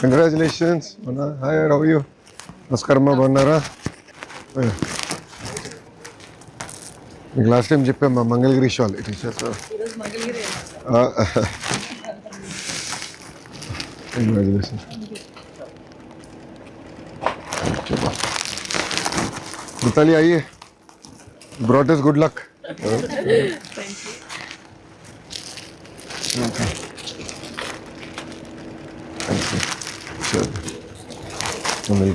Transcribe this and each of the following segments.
Congratulations. Hi, how are you? నమస్కారం అమ్మా, బాగున్నారా? మీకు లాస్ట్ టైం చెప్పామ్మా Mangalagiri shall teachers. Congratulations. Mithali आइए, brought us good luck. मिल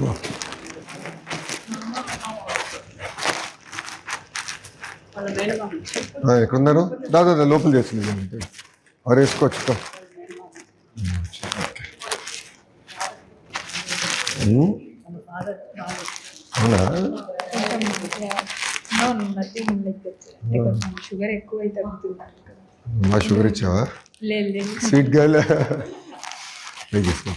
ఎక్కడున్నారు? దాదా లోపల చేస్తుంది వారు వేసుకోవచ్చు. అవునా? షుగర్ ఎక్కువ మా షుగర్ ఇచ్చావా? Sweet girl. తీసుకో.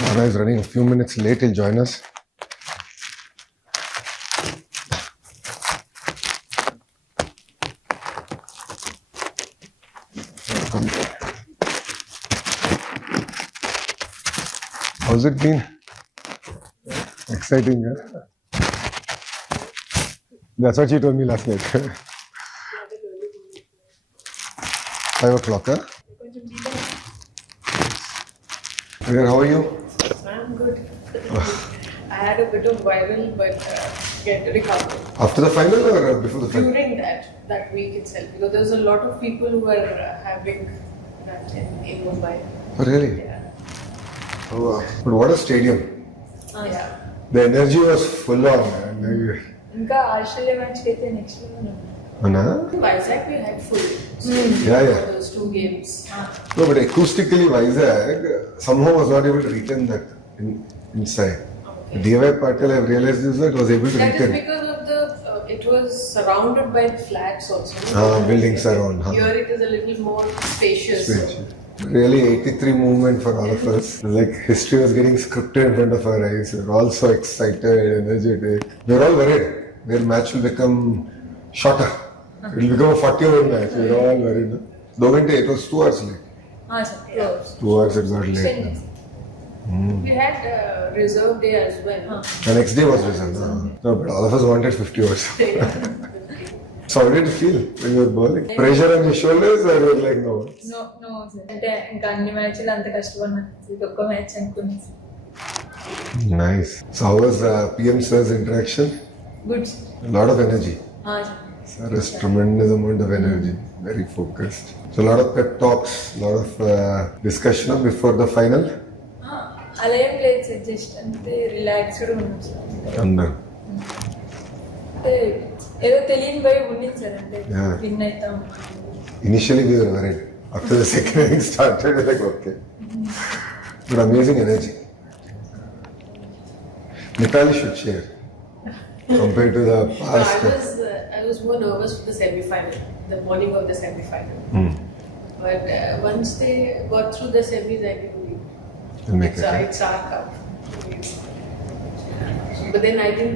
Nara is running a few minutes late. He'll join us. How's it been? Exciting, huh? That's what she told me last night. 5 o'clock, huh? Where, how are you? I'm good. I had a bit of viral, but get recovered. After the final or before the final? During that week itself, because there's a lot of people who were having that in Mumbai. Oh, really? Yeah. Oh, wow. But what a stadium. Yeah. The energy was full on. ఇంకా Australia match అయితే next level. Anna? Vizag we had full. Yeah. Those 2 games. No, but acoustically Vizag somehow was not able to retain that inside. Okay. D.Y. Patil, I've realized this, that was able to That retain. is because of the it was surrounded by the flats also. Buildings around. Here it is a little more spacious. Really 83 movement for all of us. Like history was getting scripted in front of our eyes. We were all so excited, energetic. We were all worried. Their match will become shorter. It will become a 40-over match. We were all worried. Though it was 2 hours late. Sir. 2 hours it got late. We had reserve day as well. The next day was reserved. No, but all of us wanted 50 hours. So how did you feel when you were bowling? Pressure on your shoulders or you were like no? No sir. అంటే ఇంకా అన్ని మ్యాచ్లు అంత కష్టపడినా ఇది ఒక్క match అనుకున్నాను. Nice. So how was PM sir's interaction? Good. A lot of energy. Sir. Sir has tremendous amount of energy. Very focused. So a lot of pep talks, a lot of discussion before the final. అలా ఏం లేదు sir, just అంతే relaxed ఉన్నాం sir. అందరు అంటే ఏదో తెలియని భయం ఉంది సార్, అంటే విన్ అవుతాం. Initially we were worried. After the second inning started, we were like okay. But amazing energy. Mithali should share compared to the past. I was more nervous for the semi-final, the morning of the semi-final. But once they got through the semis, I knew it's our cup. But then I think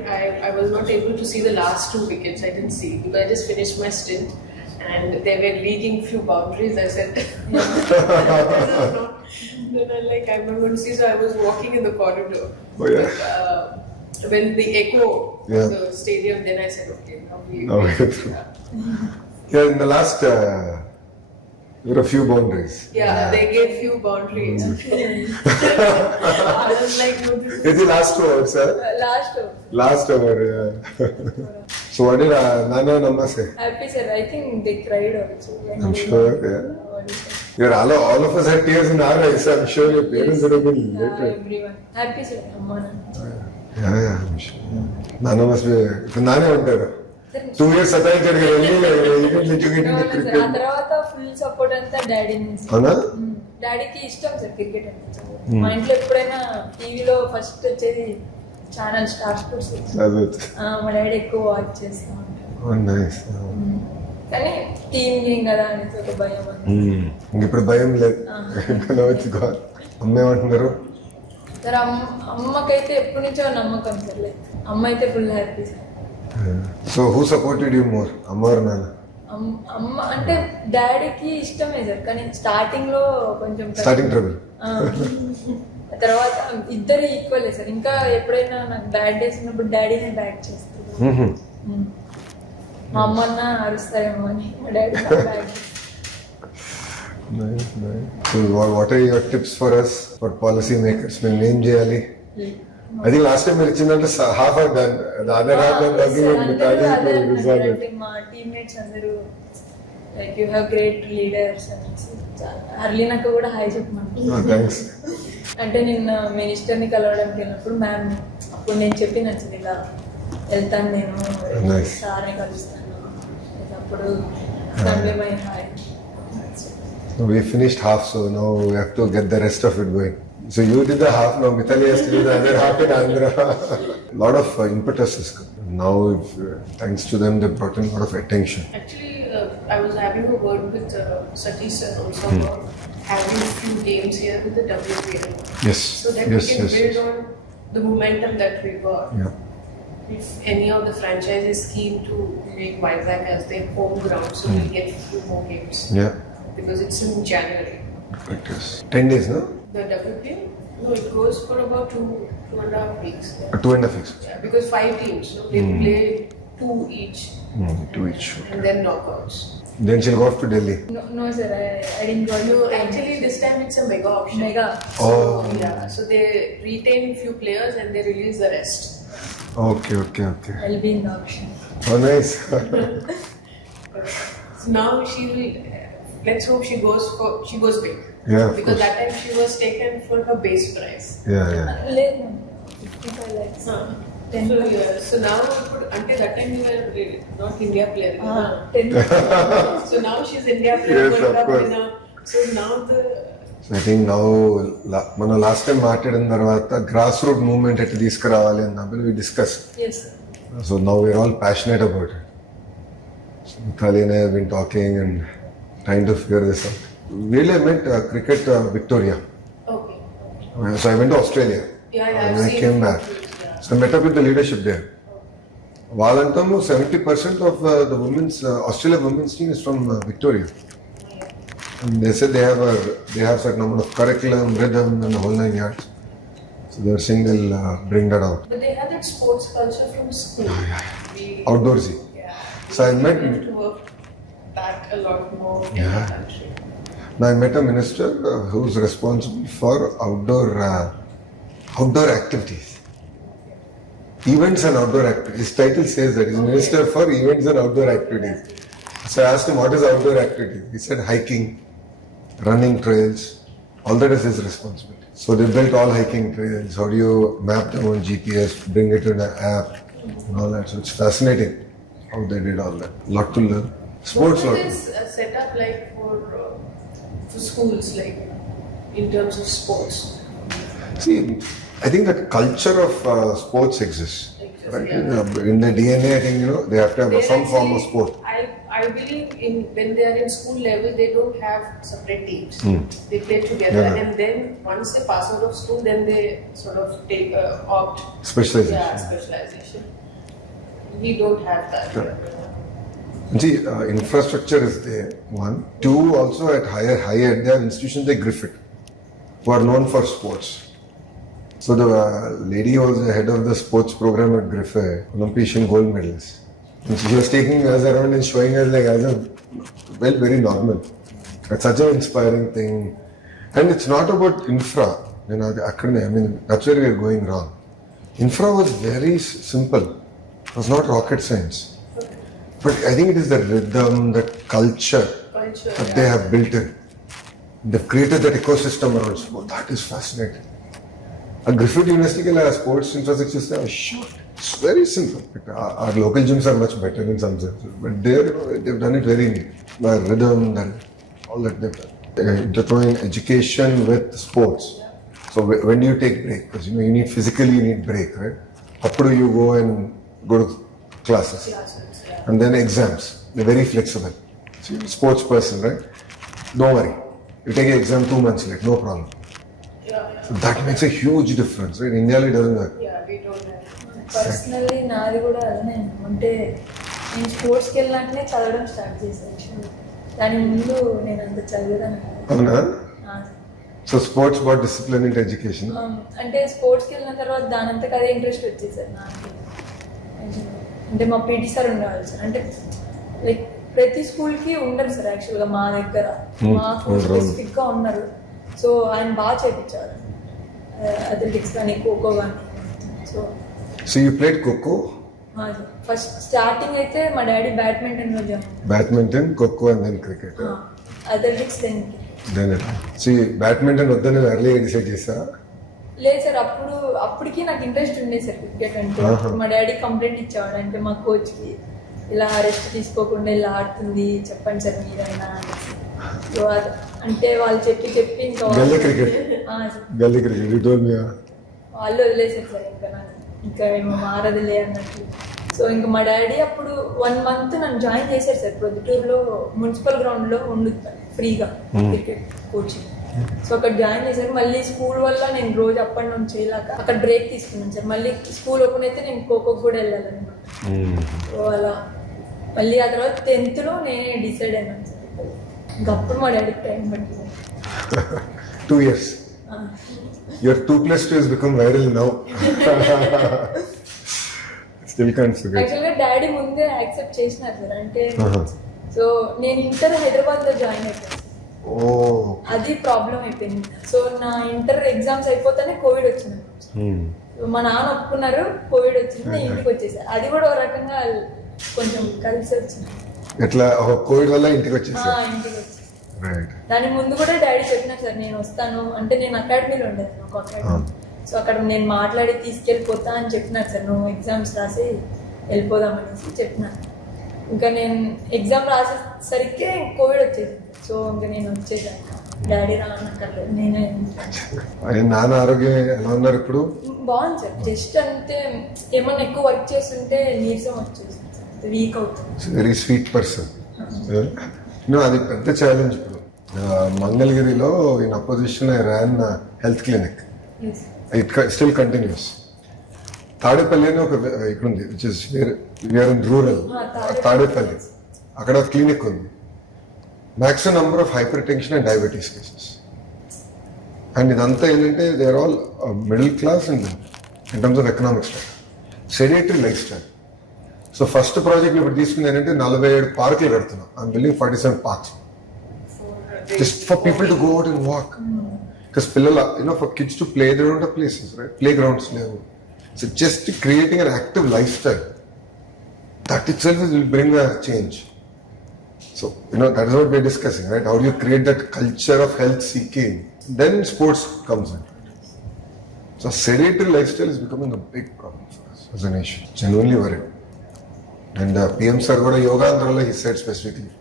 I was not able to see the last 2 wickets. I didn't see because I just finished my stint and they were leading few boundaries. I said, then I'm not going to see. So I was walking in the corridor. Oh, yeah. But, when the echo of the stadium, then I said, okay, now we get through. Yeah, in the last, there were a few boundaries. Yeah, they gave few boundaries. I was like, no, this is... It's the last over, sir. Last over, yeah. So what did Nana and Amma say? Happy, sir. I think they cried also. I'm sure, yeah. You're all of us had tears in our eyes. I'm sure your parents would have been later. Everyone. Happy, sir. Amma. Yeah, I'm sure. Nana must be... Nana went there. 2 years సతాయించాడు కదా, ఆ తర్వాత full support అంతా daddy నుంచి. డాడీకి ఇష్టం sir cricket అంటే. మా ఇంట్లో ఎప్పుడైనా టీవీలో ఫస్ట్ వచ్చేది ఛానల్ స్టార్ స్పోర్ట్స్. మా డాడీ ఎక్కువ వాచ్ చేస్తా ఉంటారు. కానీ టీమ్ గేమ్ కదా అనేసి ఒక భయం. ఇప్పుడు భయం లేదు. అమ్మ ఏమంటున్నారు? సార్ అమ్మకైతే ఎప్పటి నుంచో నమ్మకం సార్, లైక్ అమ్మ అయితే full happy sir. So who supported you more, అమ్మ ఆర్ నాన్న? అమ్మ అంటే డాడీకి ఇష్టమే సార్, కానీ స్టార్టింగ్ లో కొంచెం స్టార్టింగ్ ట్రబుల్. తర్వాత ఇద్దరు ఈక్వల్ సార్. ఇంకా ఎప్పుడైనా నాకు బ్యాడ్ డేస్ ఉన్నప్పుడు డాడీనే బ్యాక్ చేస్తారు. మా అమ్మన్న అరుస్తారేమో అని మా daddy back. So what are your tips for us, for policy makers? మేము ఏం చేయాలి? అది లాస్ట్ టైం మీరు ఇచ్చిందంటే half are done, other half done మా టీమ్మేట్స్ అందరూ like you have great leaders అని హర్లీనాకు కూడా హాయ్ చెప్పమంటారు. థ్యాంక్స్. అంటే నిన్న మినిస్టర్ని కలవడానికి వెళ్ళినప్పుడు మ్యామ్ అప్పుడు నేను చెప్పి నచ్చింది ఇలా వెళ్తాను నేను సార్ని కలుస్తాను అప్పుడు my hi. We finished half, so now we have to get the rest of it going. So you did the half, now Mithali has to do the other half in Andhra. Lot of impetus is come. Now, thanks to them, they brought in a lot of attention. Actually, I was having a word with Satish sir also about having a few games here with the WPL. Yes. So that we can build on the momentum that we got. Yeah. If any of the franchises keen to make Vizag as their home ground, so we'll get a few more games. Yeah. Because it's in January. It is 10 days, no? The WPL? No, it goes for about 2.5 weeks. 2.5 weeks. Yeah, because 5 teams, no? They play 2 each. 2 each. And then knockouts. Then she'll go off to Delhi. No sir, I didn't go. No, actually this time it's a mega option. Mega. So, Oh. yeah, so they retain few players and they release the rest. Okay. I'll be in the auction. Oh, nice. So now let's hope she goes big. Yeah, of because course. that time she was taken for her base price. Yeah. లేదు 55 lakhs. 10 So, yeah, so now, until that time you were not India player. 10 So now she's India player, Yes, World of Cup course. winner. So now So I think now, మనం last time మాట్లాడిన తర్వాత grass root movement ఎట్లా తీసుకురావాలి అన్నప్పుడు we discussed. yes sir. So now we're all passionate about it. So Mithali and I have been talking and trying to figure this out. Really, I meant cricket Victoria. okay. So I went to Australia. Yeah, And I've then I seen came it. back. Yeah. So I met up with the leadership there. వాళ్ళంటాము 70% of the women's Australia women's team is from Victoria. And they said they have certain amount of curriculum, rhythm, and the whole 9 yards. So they're saying they'll bring that out. But they have that sports culture from school. We- Outdoorsy. Yeah. So I met. We have to work that a lot more in Yeah. the country. Now I met a minister who's responsible for outdoor activities. Events and outdoor activities. His title says that he's Minister for Events and Outdoor Activities. So I asked him, what is outdoor activity? He said hiking, running trails, all that is his responsibility. So they built all hiking trails. How do you map them on GPS, bring it in an app, and all that. So it's fascinating how they did all that. Lot to learn. Sports, What lot. is set up like for schools, like in terms of sports? See, I think that culture of sports exists. Right? Yeah. In the DNA, I think, they have to have They're some form of actually- sport. I believe when they are in school level, they don't have separate teams. They play together, Yeah. and then once they pass out of school, then they sort of take opt. Specialization. Yeah, specialization. We don't have that. And see, infrastructure is there, one. Two, also at higher, they have institutions like Griffith, who are known for sports. So the lady who was the head of the sports program at Griffith, Olympian gold medalist. And she was taking us around and showing us like as a, well, very normal. It's such an inspiring thing. And it's not about infra. I mean, that's where we are going wrong. Infra was very simple. It was not rocket science. But I think it is the rhythm, the culture that they have built in. They've created that ecosystem around sport. That is fascinating. A Griffith University sports infrastructure is short. It's very simple. Our local gyms are much better in some sense. But there, they've done it very neat. The rhythm and all that they've done. Intertwine education with sports. So when do you take break? Because you need physically, you need break, right? How do you go and go to classes? And then exams. They're very flexible. So you're a sports person, right? Don't worry. You take an exam 2 months late, no problem. Yeah. So That makes a huge difference, right? India doesn't have. Yeah, we don't have. Personally నాది కూడా అలానే అంటే నేను స్పోర్ట్స్కి వెళ్ళినాకనే చదవడం start చేశాను. దాని ముందు నేను అంత చదివేదాన్ని కాదు. అవునా? ఆ, సో స్పోర్ట్స్ బాట్ డిసిప్లిన్ ఇంట్ ఎడ్యుకేషన్. అంటే స్పోర్ట్స్కి వెళ్ళిన తర్వాత దానంతకు అదే ఇంట్రెస్ట్ వచ్చేసారు నాకు. అంటే మా పీటీ సార్ ఉండేవాళ్ళు సార్. అంటే లైక్ ప్రతి స్కూల్కి ఉండరు సార్ యాక్చువల్గా మా దగ్గర. మాకు స్పెసిఫిక్గా ఉన్నారు. సో ఆయన బాగా చేయించేవారు అథ్లెటిక్స్ కానీ ఖోఖో కానీ. So you played kho-kho? First starting అయితే మా డాడీ బ్యాడ్మింటన్ లో జాయిన్. Badminton, kho-kho and then cricket. Athletics then so badminton వద్దని ఎర్లీగా డిసైడ్ చేస్తారా? లేదు సార్, అప్పటికి నాకు ఇంట్రెస్ట్ ఉండేది సార్ క్రికెట్ అంటే. మా డాడీ కంప్లైంట్ ఇచ్చేవాడు అంటే మా కోచ్కి, ఇలా రెస్ట్ తీసుకోకుండా ఇలా ఆడుతుంది చెప్పండి సార్ మీరైనా. సో అంటే వాళ్ళు చెప్పి ఇంకా గల్లీ క్రికెట్ వాళ్ళు వదిలేసారు సార్. ఇంకా ఏమో మారదులే అన్నట్టు. సో ఇంకా మా డాడీ అప్పుడు 1 month నన్ను జాయిన్ చేశారు సార్. ప్రొద్దుటూరులో మున్సిపల్ గ్రౌండ్లో ఉండుతాను ఫ్రీగా క్రికెట్ కోచింగ్. సో అక్కడ జాయిన్ చేశారు. మళ్ళీ స్కూల్ వల్ల నేను రోజు అప్ అండ్ డౌన్ చేయలేక అక్కడ బ్రేక్ తీసుకున్నాను సార్. మళ్ళీ స్కూల్ ఓపెన్ అయితే నేను ఖోఖోకి కూడా వెళ్ళాలన్నమాట. సో అలా మళ్ళీ ఆ తర్వాత 10th నేనే డిసైడ్ అయినాను సార్. ఇంకప్పుడు మా డాడీకి టైం పట్టింది. 2 years. Your 2+2 has become viral now. Still can't forget. యాక్చువల్గా డాడీ ముందే యాక్సెప్ట్ చేసినారు సార్. అంటే సో నేను ఇంటర్ హైదరాబాద్లో జాయిన్ అయిపోయాను. అది ప్రాబ్లం అయిపోయింది. సో నా ఇంటర్ ఎగ్జామ్స్ అయిపోతేనే కోవిడ్ వచ్చింది. మా నాన్న ఒప్పుకున్నారు, కోవిడ్ వచ్చింది, నేను ఇంటికి వచ్చేసాను. అది కూడా ఒక రకంగా కొంచెం కలిసి వచ్చింది. ఎట్లా కోవిడ్ వల్ల ఇంటికి వచ్చేసా? ఇంటికి వచ్చి దాని ముందు కూడా డాడీ చెప్పినా సార్ నేను వస్తాను అంటే. నేను అకాడమీలో ఉండేది ఒక అకాడమీ. సో అక్కడ నేను మాట్లాడి తీసుకెళ్ళిపోతా అని చెప్పినారు సార్. నువ్వు ఎగ్జామ్స్ రాసి వెళ్ళిపోదామనేసి చెప్పినాను. ఇంకా నేను ఎగ్జామ్ రాసేసరికి కోవిడ్ వచ్చేసింది. సో ఇంకా నేను వచ్చేసాను. డాడీ రానక్కర్లేదు, నేనే. నాన్న ఆరోగ్యం ఎలా ఉన్నారు ఇప్పుడు? బాగుంది సార్. జస్ట్ అంతే ఏమన్నా ఎక్కువ వర్క్ చేస్తుంటే నీరసం వచ్చేసింది, వీక్ అవుతుంది. Very sweet person. అది పెద్ద ఛాలెంజ్. ఇప్పుడు మంగళగిరిలో in opposition I ran health clinic. It still continuous. Tadepalli అని ఒక ఇక్కడ ఉంది, which is where in rural. Tadepalli అక్కడ క్లినిక్ ఉంది. maximum number of hypertension and diabetes cases. And ఇదంతా ఏంటంటే they are all middle class and in terms of economic style, sedentary lifestyle. So first project ఇప్పుడు తీసుకుంది ఏంటంటే 47 పార్కులు కడుతున్నాం. I'm building 47 parks just for people to go out and walk. Because పిల్లల for kids to play, they don't have places, right? Playgrounds లేవు. So just creating an active lifestyle, that itself will bring a change. So, that is what we're discussing, right? How do you create that culture of health seeking? Then sports comes in. So, sedentary lifestyle is becoming a big problem for us as a nation. Genuinely worried. And PM sir got a yoga andrala, he said specifically.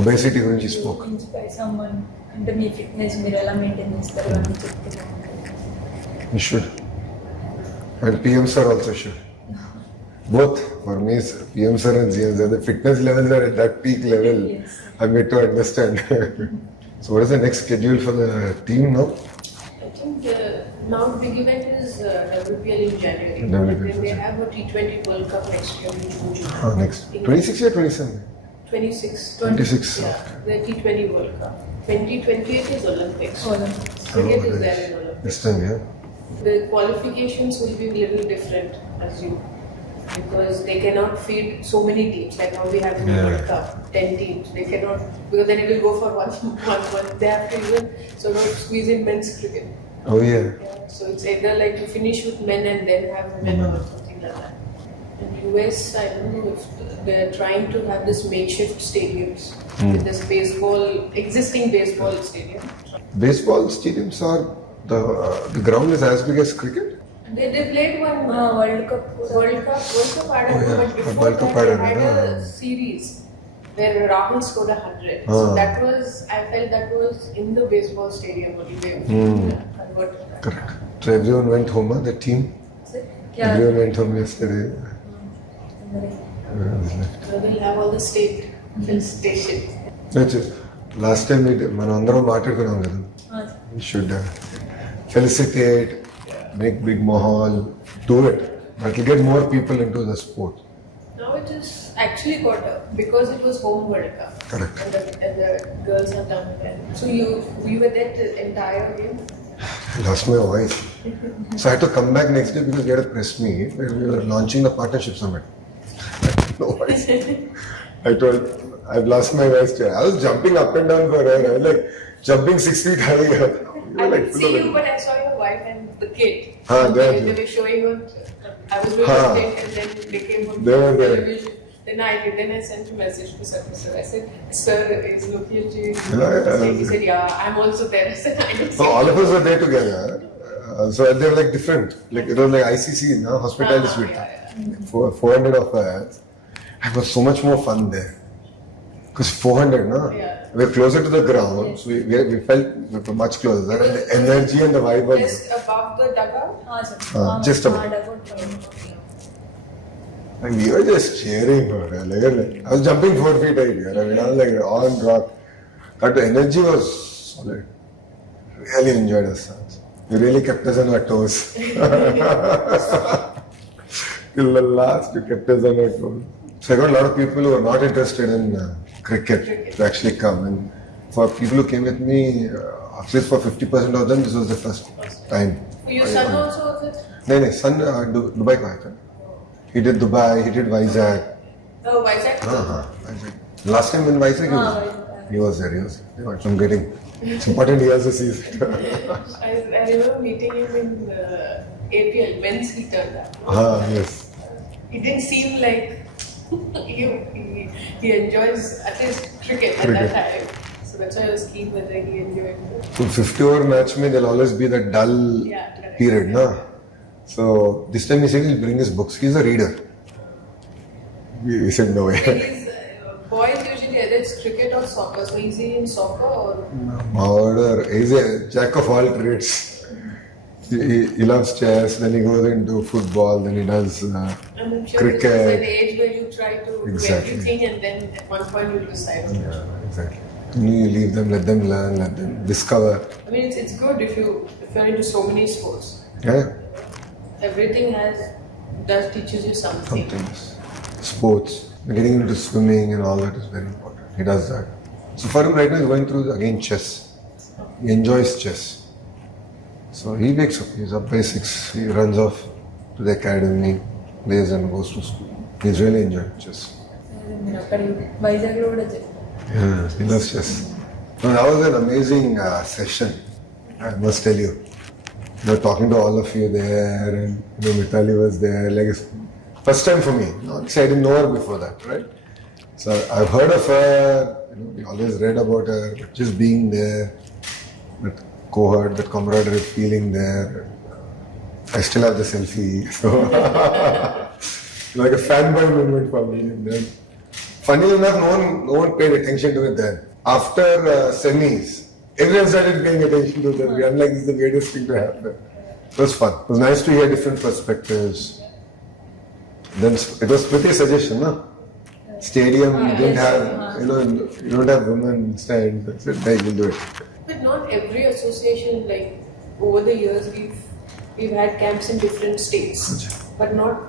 Obesity gurinchi spoke. Inspire someone. అంటే మీ fitness మీరు ఎలా maintain చేస్తారు అని చెప్తున్నాను. You should. And PM sir also should. Both for me, PM sir and GM sir, the fitness levels are at that peak level. Yes. I'm yet to understand. So what is the next schedule for the team now? I think now the big event is WPL in January. WPL. Then they have a T20 World Cup next year in June. Next. 26 or 27? 26. 26. Yeah, the T20 World Cup. 2028 is Olympics. Olympics. Is there in Olympics. This time, yeah. The qualifications will be a little different, as you, because they cannot feed so many teams. Like now we have the World Cup, 10 teams. They cannot, because then it will go for one. They have to even sort of squeeze in men's cricket. Oh yeah. So it's either like to finish with men and then have women or something like that. In US, I don't know if they're trying to have this makeshift stadiums with this existing baseball stadium. Baseball stadiums are the ground is as big as cricket. They played one World Cup. But before World Cup that, they had a series where Rahul scored 100. So that was, I felt that was in the baseball stadium only. Correct. So everyone went home, the team? Yeah. Everyone went home yesterday. So they'll have all the state fill stations. That's it. Last time మనం అందరం మాట్లాడుకున్నాం కదా, We should felicitate, make big mahal, do it. But it'll get more people into the sport. Now it is actually got up because it was home World Cup. Correct. And the girls have done well. So you were there the entire game? I lost my voice. So I had to come back next day because we had a press meet where we were launching the partnership summit. No voice. I told, I've lost my voice too. I was jumping up and down for her. I was like jumping 6 feet high. I didn't see you, but I saw your wife and the kid. They were showing on. I was doing a thing and then they came on They were there. television. Then I sent a message to Sir. I said, Sir is Lokesh ji. He said, yeah, I'm also there. I said, I didn't see So all of us were there together. So they were like different. Like it was like ICC, no? Hospitality suite. yeah. 400 of us. It was so much more fun there. Because 400, no? Yeah. We were closer to the ground, so we felt we were much closer. And the energy and the vibe was Just above the dugout? just about. And we were just cheering for her. Like, I was jumping 4 feet high here. I mean, I was like on rock. But the energy was solid. Really enjoyed ourselves. We really kept us on our toes. Till the last, we kept us on our toes. So I got a lot of people who were not interested in cricket to actually come. And for people who came with me, at least for 50% of them, this was the first time. Your son also was it? No, son Dubai ka hai. He did Dubai, he did Vizag. Oh, Vizag? Vizag. Last time in Vizag, he was there. I'm getting. It's important he also sees it. I remember meeting him in APL, men's he turned up. Yes. He didn't seem like he enjoys at least cricket at that time. So that's why I was keen whether he enjoyed it. So 50-over match, there'll always be that dull period, na? So this time he said he'll bring his books. He's a reader. We said no way. He's, boys usually either it's cricket or soccer. So is he in soccer or? He's a jack of all trades. He loves chess, then he goes into football, then he does I'm sure cricket. this is an age where you try to do Exactly. everything and then at one point you decide on it. Yeah, exactly. You leave them, let them learn, let them discover. I mean, it's good if you're into so many sports. Yeah. Everything teaches you something. Sports, getting into swimming and all that is very important. He does that. So for him right now he's going through again chess. He enjoys chess. So he wakes up, he's up by 6, he runs off to the academy, plays and goes to school. He's really enjoying chess. Yeah, he loves chess. No, that was an amazing session, I must tell you. Talking to all of you there, and Mithali was there. Like it's first time for me. I didn't know her before that, right? So I've heard of her. We always read about her. But just being there, that cohort, that camaraderie, feeling there. I still have the selfie. So like a fanboy moment for me. And then, funny enough, no one paid attention to it then. After semis, everyone started paying attention to that. I'm like, this is the greatest thing to happen. It was fun. It was nice to hear different perspectives. Then it was with a suggestion, no? Stadium, you didn't have, you don't have women stand. That's it, hey, we'll do it. But not every association, like over the years, we've had camps in different states, but not.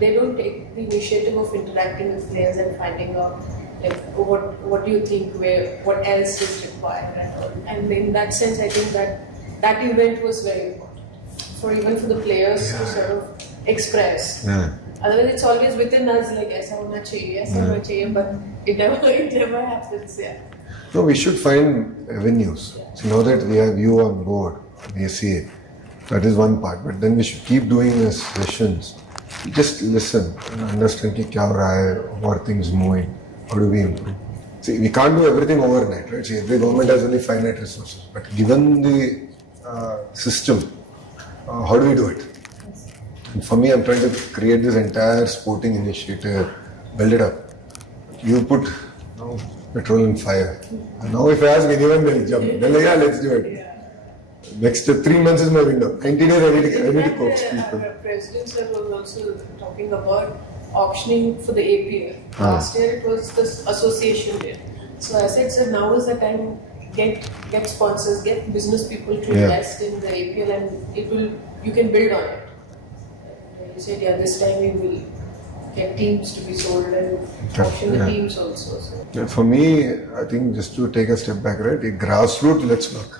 They don't take the initiative of interacting with players and finding out like what do you think, what else is required, and in that sense, I think that event was very important for the players to sort of express. Yeah. Otherwise, it's always within us like aisa hona chahiye, but it never happens. Yeah. No, we should find avenues. So now that we have you on board, the ACA, that is one part. But then we should keep doing these sessions. Just listen and understand ki kya ho raha hai, how are things moving, how do we improve. See, we can't do everything overnight, right? See, every government has only finite resources. But given the system, how do we do it? And for me, I'm trying to create this entire sporting initiative, build it up. You put petrol and fire. And now if I ask anyone, they'll jump. They'll like, yeah, let's do it. Yeah. Next 3 months is my window. 90 days I need to coax people. The president sir was also talking about auctioning for the APL. Last year it was the association did. So I said, sir, now is the time get sponsors, get business people to Yeah. invest in the APL, and you can build on it. And you said, this time we will get teams to be sold and auction the Yeah. teams also. So, Yeah, for me, I think just to take a step back, right? Grassroots, let's work.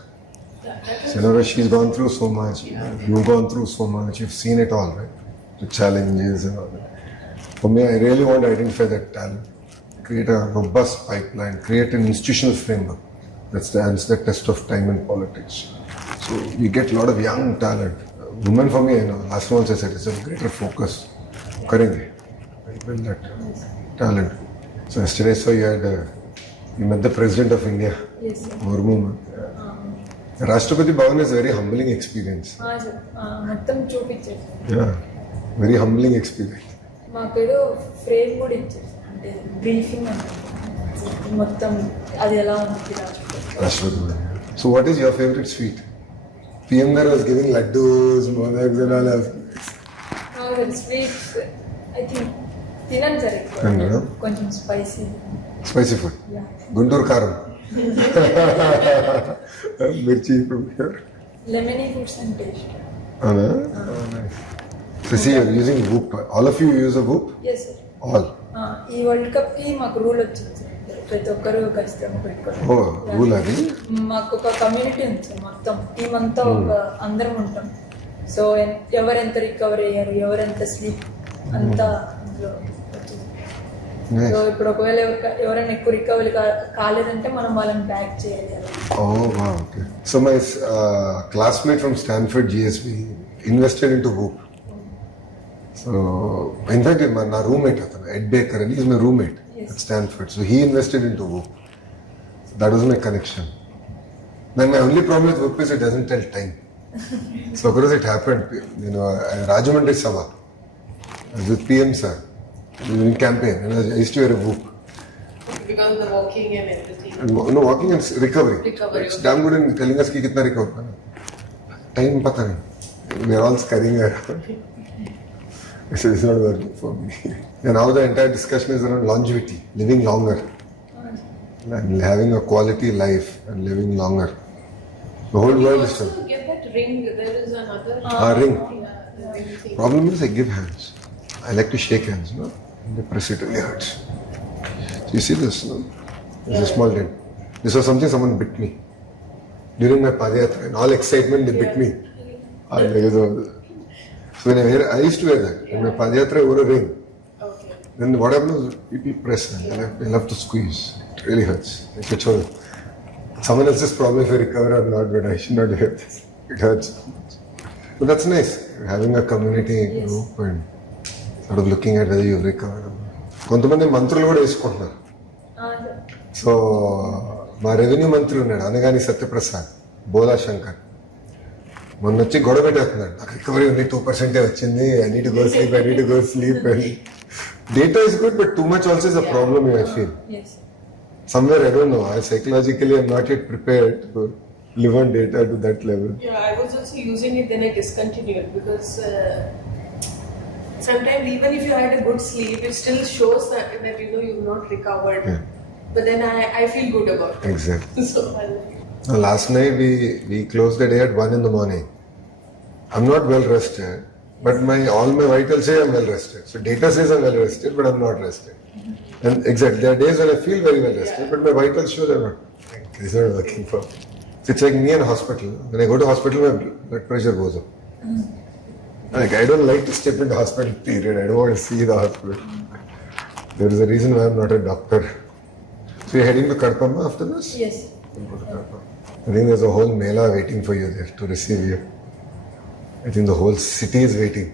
that is, So, she's gone through so much. You've gone through so much. You've seen it all, right? The challenges and all that. For me, I really want to identify that talent, create a robust pipeline, create an institutional framework that stands the test of time in politics. So you get a lot of young talent. Women, for me, last month I said, it's a greater focus. Karenge. I build that talent. So yesterday, you met the President of India, Yes, sir. Murmu. Rashtrapati Bhavan is a very humbling experience. మొత్తం చూపించారు sir. Yeah, very humbling experience. మాకు ఏదో frame కూడా ఇచ్చారు sir. అంటే briefing అంటే మొత్తం అది ఎలా ఉంది Rashtrapati Bhavan. So what is your favorite sweet? PM Garu was giving laddus, modaks and all that. Sweets I think తినను సార్ ఎక్కువ తినరా? కొంచెం spicy Spicy food. Guntur Karam. Mirchi from here. Lemony foods అంటే ఇష్టం. Anna? Nice. So see, you're using Whoop. All of you use a Whoop? Yes sir. All. ఈ world cup కి మాకు rule వచ్చింది సార్. ప్రతి ఒక్కరు ఖచ్చితంగా పెట్టుకోవాలి. Oh, rule అది? మాకు ఒక కమ్యూనిటీ ఉంది సార్. మొత్తం టీం అంతా ఒక అందరం ఉంటాం. సో ఎవరెంత రికవర్ అయ్యారు, ఎవరెంత స్లీప్ అంతా అందులో వచ్చింది. Nice. సో ఇప్పుడు ఒకవేళ ఎవరైనా ఎక్కువ రికవరీ కాలేదంటే మనం వాళ్ళని బ్యాక్ చేయాలి. Oh, wow. Okay. So my classmate from Stanford GSB invested into Whoop. So in fact, my roommate, Ed Baker, and he's my roommate at Stanford. So he invested into Whoop. That was my connection. Then my only problem with Whoop is it doesn't tell time. So of course it happened, Rajamundry Sabha, I was with PM sir, during campaign, and I used to wear a Whoop. because of the walking and everything. No, walking and recovery. Recovery, It's okay. damn good in telling us कि कितना recover करना. Time पता नहीं. We are all scurrying around. So it's not working for me. And now the entire discussion is around longevity, living longer, and having a quality life and living longer. The whole You world is also get that ring. There is another ring. Yeah, the ring thing. Problem is I give hands. I like to shake hands, no? And they press it, really hurts. So you see this, no? There's a small dent. This was something someone bit me. During my Padayatra, in all excitement, they bit me. So when I used to wear that. In my Padayatra, I wore a ring. Okay. Then what happens is people press and they love to squeeze. It really hurts. Like it's all someone else's problem if I recover or not, but I should not wear this. It hurts. But that's nice. Having a community group and sort of looking at whether you've recovered. కొంతమంది మంత్రులు కూడా వేసుకుంటున్నారు. So మా revenue మంత్రి ఉన్నాడు అనగాని సత్యప్రసాద్ బోలా శంకర్ మొన్న వచ్చి గొడవ పెట్టేస్తున్నాడు. నాకు రికవరీ ఉంది 2% వచ్చింది. I need to go sleep, I need to go sleep. Data is good, but too much also is a problem, I feel. Yes. Somewhere, I don't know, psychologically I'm not yet prepared to live on data to that level. Yeah, I was also using it, then I discontinued because sometimes even if you had a good sleep, it still shows that you've not recovered. Yeah. But then I feel good about it. Exactly. So Now, last night we closed the day at 1 in the morning. I'm not well rested, but all my vitals say I'm well rested. So data says I'm well rested, but I'm not rested. And exactly, there are days when I feel very well rested, but my vitals show they're not. It's not working for me. So it's like me in a hospital. When I go to hospital, my blood pressure goes up. Like I don't like to step into hospital. Period. I don't want to see the hospital. There is a reason why I'm not a doctor. So you're heading to Kadpamma after this? Yes. Go to Kadpamma. I think there's a whole mela waiting for you there to receive you. I think the whole city is waiting.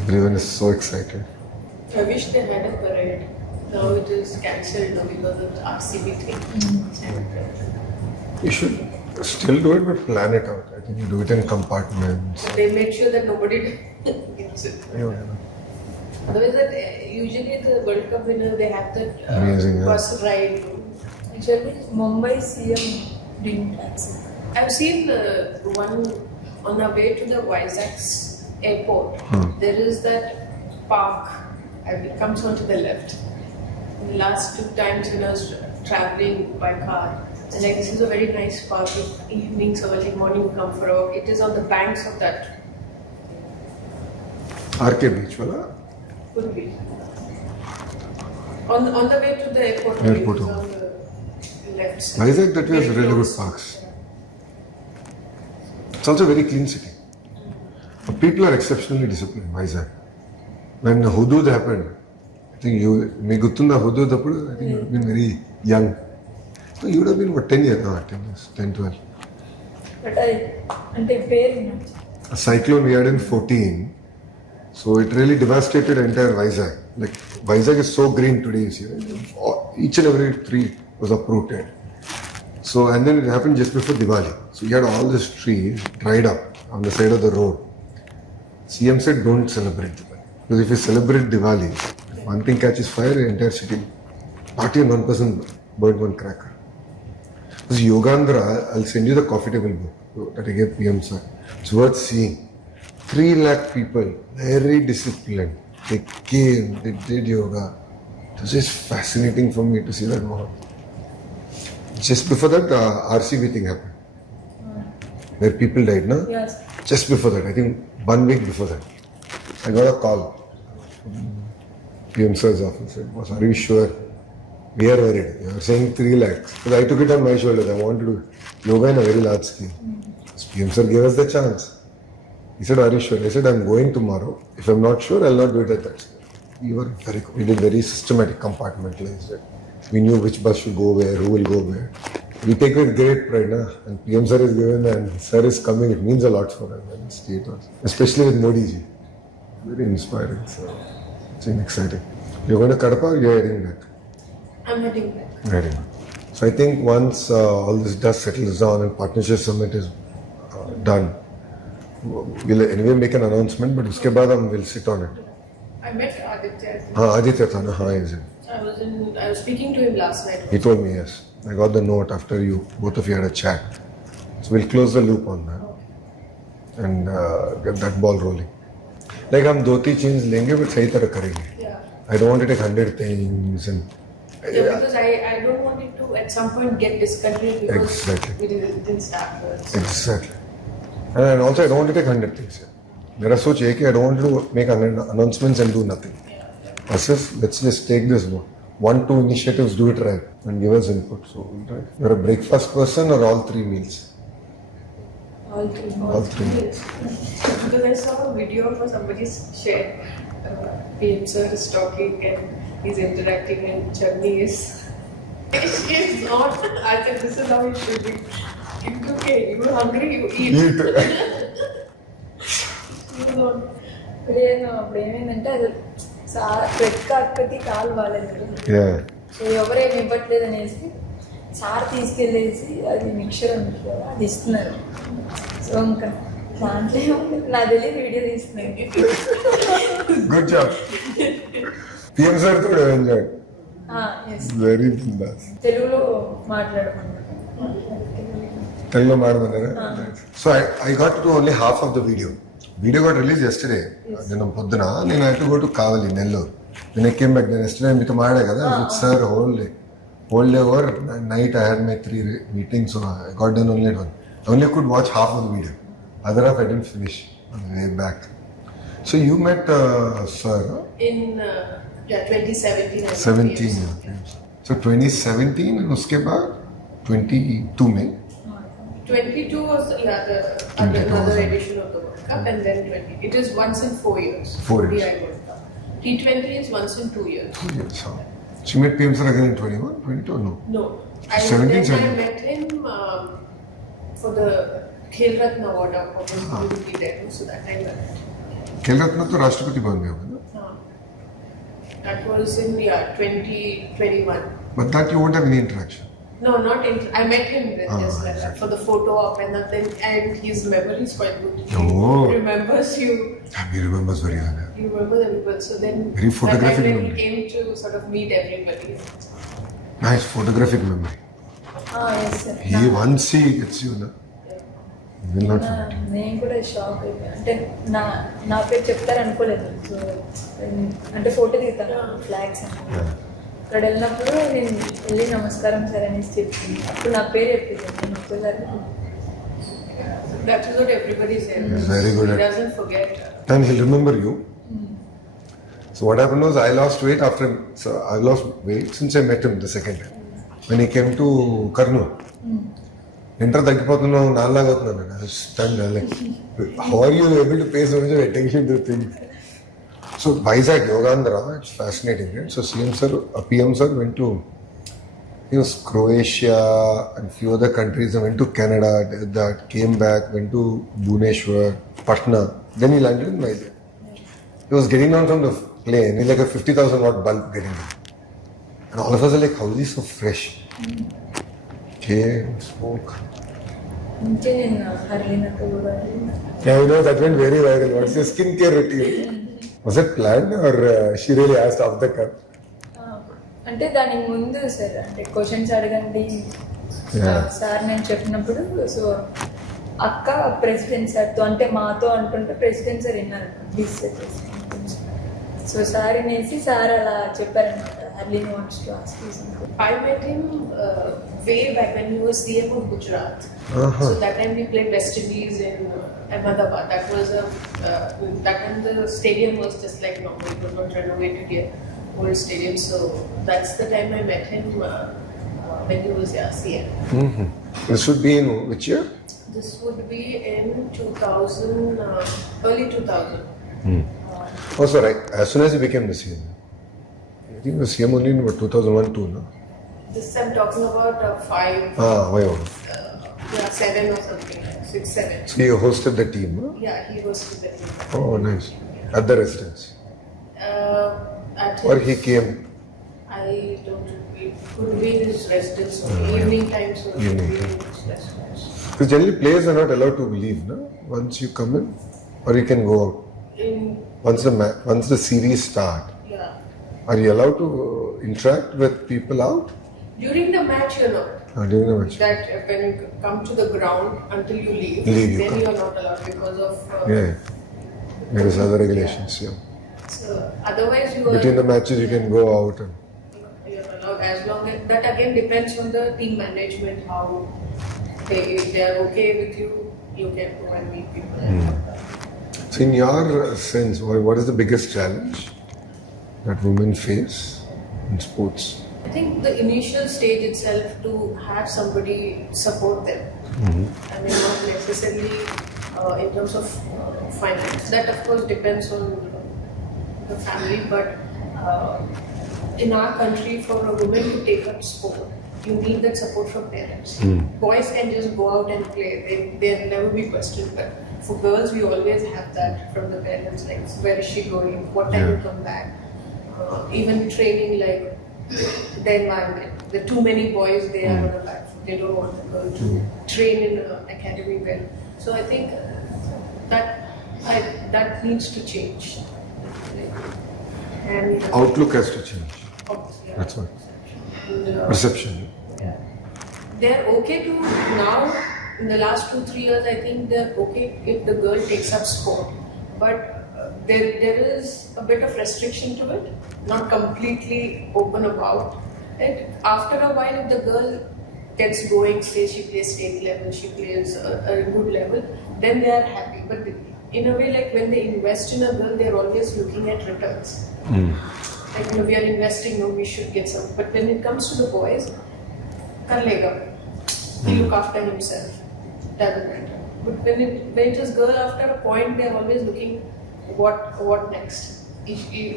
Everyone is so excited. I wish they had a parade. Now it is cancelled because of the RCB thing. You should still do it, but plan it out. I think you do it in compartments. They made sure that nobody gets it. Yeah. Otherwise, usually the World Cup winner they have that Amazing, yeah. bus ride. Actually, Mumbai CM didn't accept. I've seen one on our way to the Vizag's airport. There is that park. It comes onto the left. The last 2 times when I was traveling by car. And like, this is a very nice park. If evenings or early morning you come for a walk. It is on the banks of that. RK beach, wala? Could be. On the way to the airport. Airport, it is on the left side. Vizag, that was Very really good close. parks. It's also a very clean city. The people are exceptionally disciplined, Vizag. When Hudud happened, I think me guttunda Hudud appudu, I think you would have been very young. So you would have been, what, 10 years? No, 10 years, 10, 12. But అది అంటే పేరు విన్నాను. A cyclone we had in 14. So it really devastated entire Vizag. Like Vizag is so green today, you see. Right? Each and every tree was uprooted. So and then it happened just before Diwali. So you had all these trees dried up on the side of the road. CM said don't celebrate Diwali. Because if you celebrate Diwali, if one thing catches fire, the entire city party and one person burned one cracker. Because Yogandhra, I'll send you the coffee table book that I gave PM sir. It's worth seeing. 3 lakh people, very disciplined. They came, they did yoga. It was just fascinating for me to see that more. Just before that, the RCB thing happened. Where people died, no? Yes. Just before that, I think 1 week before that. I got a call from PM sir's office. It was, are you sure? We are worried. You are saying 3 lakhs. Because I took it on my shoulders. I want to do yoga in a very large scale. PM sir gave us the chance. He said, are you sure? I said, I'm going tomorrow. If I'm not sure, I'll not do it at that scale. We did very systematic, compartmentalized it. We knew which bus should go where, who will go where. We take with great pride, na? And PM sir is given and sir is coming. It means a lot for us and the state also. Especially with Modi ji. Very inspiring. So it's been exciting. You're going to Kadapa or you're heading back? I'm heading back. Heading. So I think once all this dust settles down and partnership summit is done, we'll anyway make an announcement, but uske baad we'll sit on it. I met Aditya. Aditya tha na, is it? I was speaking to him last night. He told me, yes. I got the note after both of you had a chat. So we'll close the loop on that and get that ball rolling. Like हम 2-3 चीज़ लेंगे but सही तरह करेंगे. Yeah. I don't want to take 100 things and Yeah, because I don't want it to at some point get discontinued because Exactly. we didn't start first. Exactly. And also I don't want to take 100 things. मेरा सोच ये कि I don't want to make announcements and do nothing. Let's just take this 1-2 initiatives, do it right and give us input. So right. You're a breakfast person or all 3 meals? All three. All 3. Because I saw a video of somebody shared. PM sir is talking and he's interacting and Charani is. She's not. I said, this is how it should be. It's okay. You're hungry, you eat. You don't. అప్పుడు ఏమైందంటే అది red carpet కాలు బాగాలేదు. Yeah. So ఎవరేమి ఇవ్వట్లేదు అనేసి sir తీసుకెళ్ళేసి అది mixture ఉంది కదా, అది ఇస్తున్నారు. సో ఇంకా దాంట్లో ఏముంది, నా తెలియదు వీడియో తీస్తున్నాను. Good job. PM sir too enjoyed. Yes. Very bindas. తెలుగులో మాట్లాడమన్నారు. Telugu madamannara. So I got to do only half of the video. Video got released yesterday. Then podduna I had to go to Kavali, Nellore. When I came back then yesterday meeto maada kada with sir whole day over night I had my 3 meetings, so I got done only at 1. I only could watch half of the video. Other half I didn't finish on the way back. So you met sir In 2017. 17. Okay. So 2017 and uske baad 22 May. 22 was another edition of the World Cup, and then 20. It is once in 4 years. 4 years. ODI World Cup. T20 is once in 2 years. 2 years. Huh? She met PM sir again in 21, 22 or no? No. 17, I met him for the Khel Ratna Award for his beauty there. So that time I met. Khel Ratna to Rashtrapati Bhavan mein hoga na? That was in 2021. But that you won't have any interaction. No, not in. I met him then just like that exactly. for the photo op and nothing. And his memory is quite good. Oh. He remembers you. He remembers very well. Yeah. He remembers everybody. So then Very photographic that time when he memory. came to sort of meet everybody. Nice photographic memory. Yes, sir. Once he gets you, na, you will not forget. నేను కూడా shock అయిపోయాను. అంటే నా పేరు చెప్తారు అనుకోలేదు. So అంటే photo దిగుతాను ఫ్లాగ్స్ అని. Yeah. అక్కడ వెళ్ళినప్పుడు నేను వెళ్ళి నమస్కారం సార్ అనేసి చెప్పింది. అప్పుడు నా పేరు చెప్పింది. నేను ఒక్కసారి That is what everybody says. He's very good He at- doesn't forget. And he'll remember you. So what happened was I lost weight after him. So I lost weight since I met him the second time. When he came to Karnool. Enter తగ్గిపోతున్నావు నాలాగా అవుతున్నాను. I was stunned. Like, how are you able to pay so much of attention to things? So Vizag Yogandhra, it's fascinating, right? So CM sir, PM sir went to Croatia and few other countries. I went to Canada, did that, came back, went to Bhubaneswar, Patna. Then he landed in Vizag. He was getting down from the plane. He's like a 50,000 watt bulb getting down. And all of us are like, how is he so fresh? Okay, smoke. ఉంటే నేను హర్లీనతో కూడా Yeah, you know, that went very viral. What's your skincare routine? Was it planned or she really asked off the cuff? అంటే దానికి ముందు sir అంటే questions అడగండి sir నేను చెప్పినప్పుడు సో అక్క ప్రెసిడెంట్ సార్తో అంటే మాతో అంటుంటే ప్రెసిడెంట్ సార్ విన్నారు డిస్కస్ చేసి సో సార్ వినేసి సార్ అలా చెప్పారనమాట Harleen wants to ask you something. I met him way back when he was CM of Gujarat. So that time we played West Indies in Ahmedabad. That was that time the stadium was just like normal. It was not renovated yet. Old stadium. So that's the time I met him when he was CM. Mm-hmm. This would be in which year? This would be in 2000, early 2000. Also, right, as soon as he became the CM. I think he was CM only in about 2001-2, no? This I'm talking about 5, Why over? 7 or something, 6, 7. So he hosted the team, huh? Yeah, he was with the team. Oh, nice. At the residence. At Or his- he came. I don't know. It could be his residence or evening time, so it could Evening be time. his residence. Because generally players are not allowed to leave, no? Once you come in, or you can go out. In, Once the series start, yeah. are you allowed to interact with people out? During the match, you're not. During the match. That when you come to the ground until you leave, Leave, you then can't. you're not allowed because of. Yeah. There is other regulations, yeah. So otherwise, you Between are. the matches, you can go out and. You're allowed as long as that again depends on the team management how if they are okay with you, you can go and meet people. So, in your sense, what is the biggest challenge that women face in sports? I think the initial stage itself to have somebody support them. I mean, not necessarily in terms of finance. That of course depends on the family, but in our country, for a woman to take up sport, you need that support from parents. Boys can just go out and play; they'll never be questioned. But for girls, we always have that from the parents, like where is she going, what time will come back. Even training, like the environment. There are too many boys they are on the back foot. They don't want the girl to train in an academy well. So I think that needs to change. And Outlook has to change. obviously, That's what. and, Perception. they're okay to now. In the last 2-3 years, I think they're okay if the girl takes up sport, but there is a bit of restriction to it, not completely open about it. After a while, if the girl gets going, say she plays state level, she plays a good level, then they are happy. But in a way, like when they invest in a girl, they're always looking at returns. Like, we are investing, we should get some. But when it comes to the boys, kar lega. He look after himself. Doesn't matter. But when it is girl, after a point, they're always looking what next.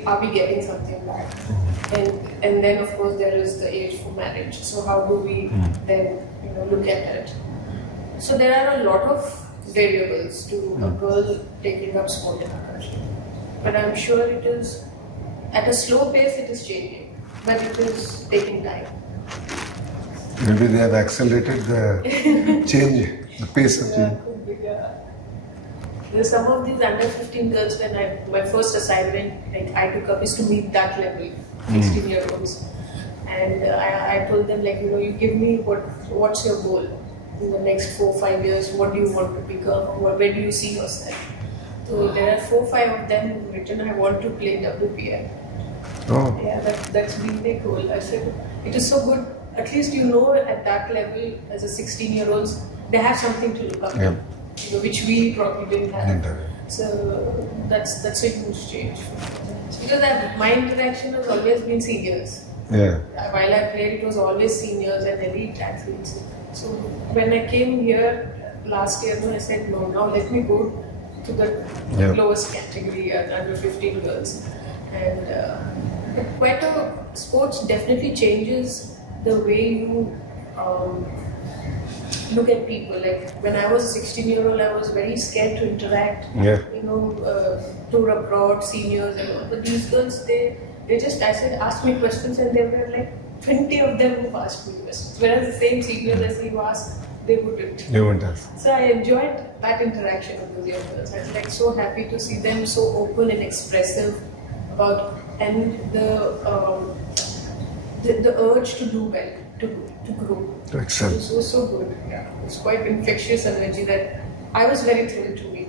Are we getting something back? And then of course there is the age for marriage. So how do we then look at it? So there are a lot of variables to a girl taking up sport in our country. But I'm sure it is at a slow pace. It is changing, but it is taking time. Maybe they have accelerated the change, the pace of change. Could be, There's some of these under 15 girls when my first assignment I took up is to meet that level, 16-year-olds, and I told them you give me what's your goal in the next 4-5 years. What do you want to become? Where do you see yourself? So there are 4-5 of them written. I want to play WPL. Oh. Yeah, that's been their goal. I said, it is so good. At least you know at that level, as a 16-year-olds, they have something to look up Yeah. to, which we probably didn't have. Didn't have. So that's a huge change. Because my interaction has always been seniors. Yeah. While I played, it was always seniors and elite athletes. So when I came here last year, I said, no, now let me go to the lowest category, under 15 girls. And quite sports definitely changes the way you look at people. Like when I was a 16-year-old, I was very scared to interact. Yeah. Tour abroad, seniors, and all. But these girls, they just, I said, asked me questions, and there were like 20 of them who asked me questions. Whereas the same seniors as you asked, they wouldn't. They wouldn't ask. So I enjoyed that interaction with those young girls. I was like so happy to see them so open and expressive about, and the urge to do well, to grow. To excel. It was so good. Yeah, it's quite infectious energy that I was very thrilled to meet.